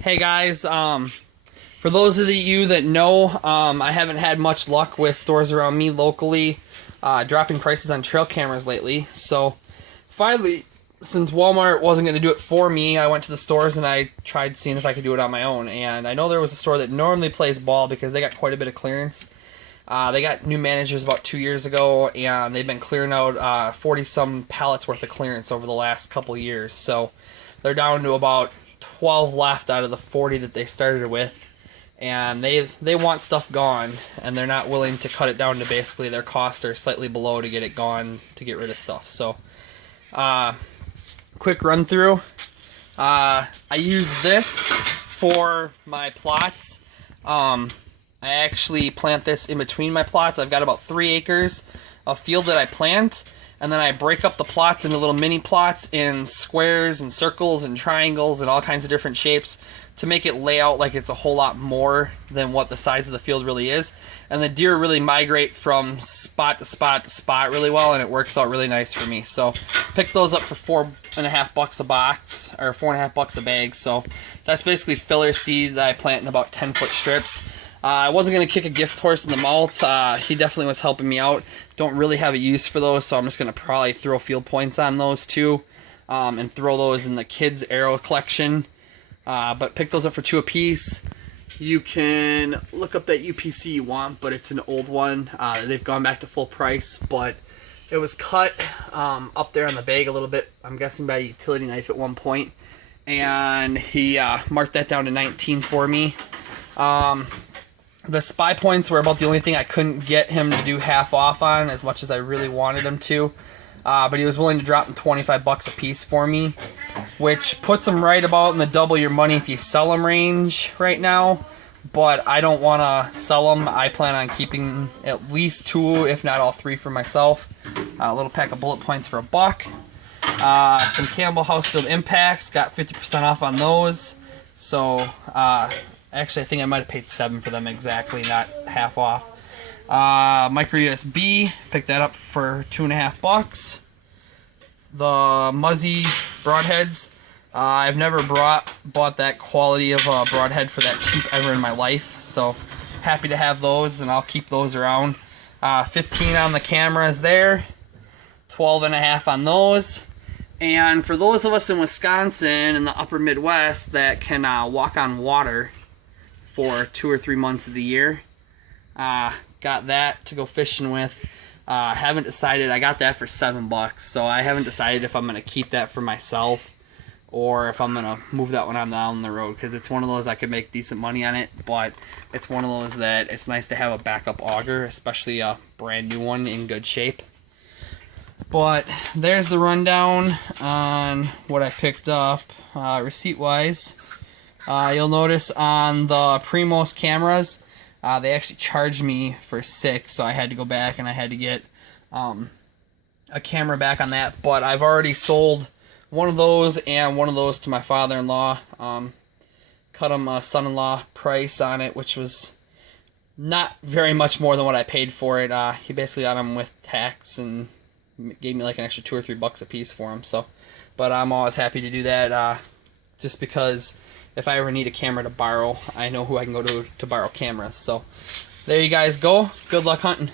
Hey guys, for those of you that know, I haven't had much luck with stores around me locally dropping prices on trail cameras lately. So finally, since Walmart wasn't going to do it for me, I went to the stores and I tried seeing if I could do it on my own. And I know there was a store that normally plays ball because they got quite a bit of clearance. They got new managers about 2 years ago, and they've been clearing out 40-some pallets worth of clearance over the last couple years. So they're down to about 12 left out of the 40 that they started with, and they want stuff gone, and they're not willing to cut it down to basically their cost or slightly below to get it gone, to get rid of stuff. So quick run through. I use this for my plots. I actually plant this in between my plots. I've got about 3 acres of field that I plant, and then I break up the plots into little mini plots in squares and circles and triangles and all kinds of different shapes to make it lay out like it's a whole lot more than what the size of the field really is. And the deer really migrate from spot to spot to spot really well, and it works out really nice for me. So pick those up for $4.50 a box, or $4.50 a bag. So that's basically filler seed that I plant in about 10-foot strips. I wasn't going to kick a gift horse in the mouth. He definitely was helping me out. Don't really have a use for those, so I'm just going to probably throw field points on those too, and throw those in the kids' arrow collection. But pick those up for $2 a piece. You can look up that UPC you want, but it's an old one. They've gone back to full price, but it was cut up there on the bag a little bit, I'm guessing by a utility knife at one point, and he marked that down to 19 for me. The spy points were about the only thing I couldn't get him to do half off on, as much as I really wanted him to. But he was willing to drop them $25 a piece for me, which puts them right about in the double your money if you sell them range right now. But I don't want to sell them. I plan on keeping at least 2, if not all 3, for myself. A little pack of bullet points for $1. Some Campbell Housefield Impacts, got 50% off on those. So actually, I think I might have paid $7 for them exactly, not half off. Micro USB, picked that up for $2.50. The Muzzy broadheads, I've never bought that quality of broadhead for that cheap ever in my life, so happy to have those, and I'll keep those around. 15 on the cameras there, 12.50 on those. And for those of us in Wisconsin and the upper Midwest that can walk on water for 2 or 3 months of the year, got that to go fishing with. Haven't decided. I got that for $7, so I haven't decided if I'm going to keep that for myself or if I'm going to move that one on down the road, because it's one of those I could make decent money on it, but it's one of those that it's nice to have a backup auger, especially a brand new one in good shape. But there's the rundown on what I picked up receipt-wise. You'll notice on the Primos cameras, they actually charged me for 6, so I had to go back and I had to get a camera back on that. But I've already sold one of those and one of those to my father-in-law. Cut him a son-in-law price on it, which was not very much more than what I paid for it. He basically got them with tax and gave me like an extra $2 or $3 a piece for them. So, but I'm always happy to do that, just because if I ever need a camera to borrow, I know who I can go to borrow cameras. So there you guys go. Good luck hunting.